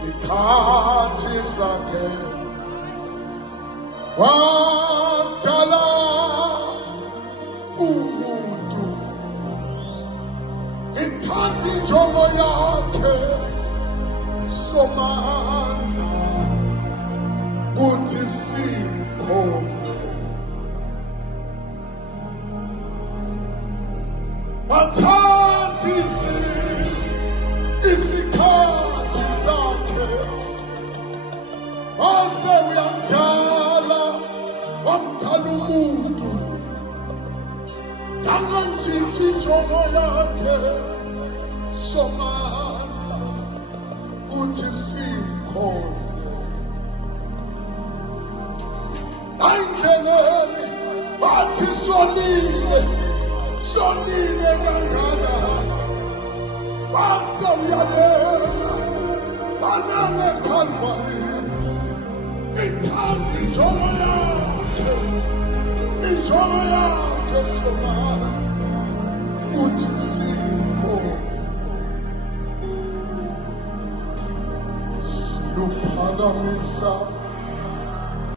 Sikhathi sakhe wadala umuntu ithanda injongo yakhe somandla kuthi simkhonze wathatha isikhathi sakhe wase uyamdala wamdala umuntu yangantshintshi injongo yakhe somandla kuthi simkhonze ayindleleni wathi sonile kangakanani wase uyalela banane eKalvari ithanda injongo yakhe somandla uthi simkhonze siyuphakamisa